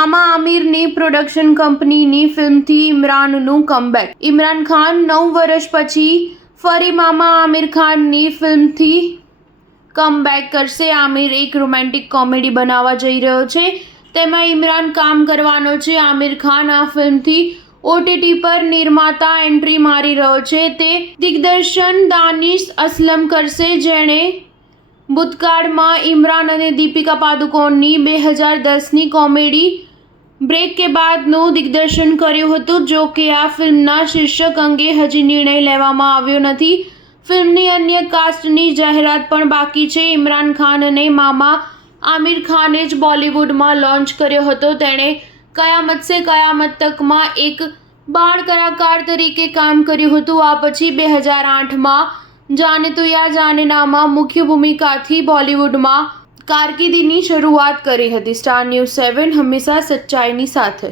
મામા આમિરની પ્રોડક્શન કંપનીની ફિલ્મથી ઇમરાનનું કમબેક। ઇમરાન ખાન 9 વર્ષ પછી ફરી મામા આમિર ખાનની ફિલ્મથી કમબેક કરશે। આમિર એક રોમેન્ટિક કોમેડી બનાવવા જઈ રહ્યો છે, તેમાં ઇમરાન કામ કરવાનો છે। આમિર ખાન આ ફિલ્મથી OTT પર નિર્માતા એન્ટ્રી મારી રહ્યો છે। તે દિગ્દર્શન દાનિશ અસલમ કરશે, જેણે ભૂતકાળમાં ઇમરાન અને દીપિકા પાદુકોણની 2010ની કોમેડી બ્રેક કે બાદનું દિગ્દર્શન કર્યું હતું। જો કે આ ફિલ્મના શીર્ષક અંગે હજી નિર્ણય લેવામાં આવ્યો નથી। ફિલ્મની અન્ય કાસ્ટની જાહેરાત પણ બાકી છે। ઇમરાન ખાન અને મામા આમિર ખાને જ બોલિવૂડમાં લોન્ચ કર્યો હતો। તેણે કયામત સે કયામત તકમાં એક બાળ કલાકાર તરીકે કામ કર્યું હતું। આ પછી 2008માં જાને તો યા જાને નામાં મુખ્ય ભૂમિકાથી બોલિવૂડમાં કારકિર્દીની શરૂઆત કરી હતી। સ્ટાર ન્યૂઝ 7 હંમેશા સચ્ચાઈની સાથે।